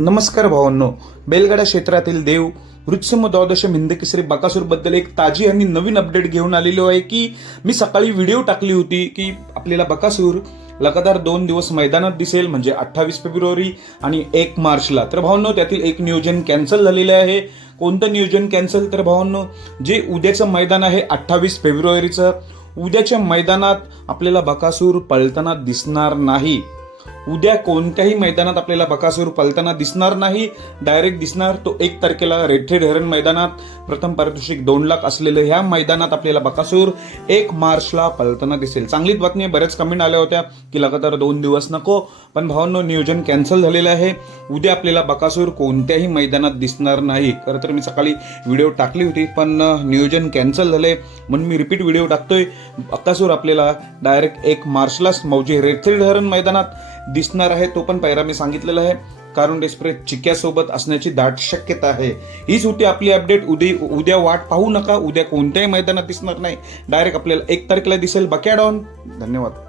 नमस्कार भावांनो, बैलगाडा क्षेत्रातील देव वृत्सम द्वादश हिंदकेसरी बकासूर बद्दल एक ताजी आणि नवीन अपडेट घेऊन आलेलो आहे की मी सकाळी व्हिडिओ टाकली होती की आपल्याला बकासूर लगातार 2 दिवस मैदानात दिसेल, म्हणजे 28 फेब्रुवारी आणि 1 मार्चला. तर भावांनो, त्यातील एक नियोजन कॅन्सल झालेलं आहे. कोणतं नियोजन कॅन्सल? तर भावांनो, जे उद्याचं मैदान आहे 28 फेब्रुवारीचं, उद्याच्या मैदानात आपल्याला बकासूर पळताना दिसणार नाही. उद्या कोणत्याही मैदानात आपल्याला बकासूर पळताना दिसणार नाही. डायरेक्ट दिसणार तो 1 तारखेला रेठे धरण मैदानात, प्रथम पारितोषिक 2 लाख असलेलं ह्या मैदानात आपल्याला बकासूर 1 मार्चला पळताना दिसेल. चांगलीच बातमी. बऱ्याच कमेंट आल्या होत्या की लगातार 2 दिवस नको, पण भावांनो, नियोजन कॅन्सल झालेलं आहे. उद्या आपल्याला बकासूर कोणत्याही मैदानात दिसणार नाही. खरं तर मी सकाळी व्हिडिओ टाकली होती, पण नियोजन कॅन्सल झाले म्हणून मी रिपीट व्हिडिओ टाकतोय. बकासूर आपल्याला डायरेक्ट 1 मार्चलाच मौजे रेठे धरण मैदानात दिसणार आहे. तो पण पहिला मी सांगितलेला आहे, कारण एक्सप्रेस चिक्क्यासोबत असण्याची दाट शक्यता आहे. हीच होती आपली अपडेट. उद्या वाट पाहू नका. उद्या कोणत्याही मैदानात दिसणार नाही. डायरेक्ट आपल्याला 1 तारखेला दिसेल. बकॅडॉन. धन्यवाद.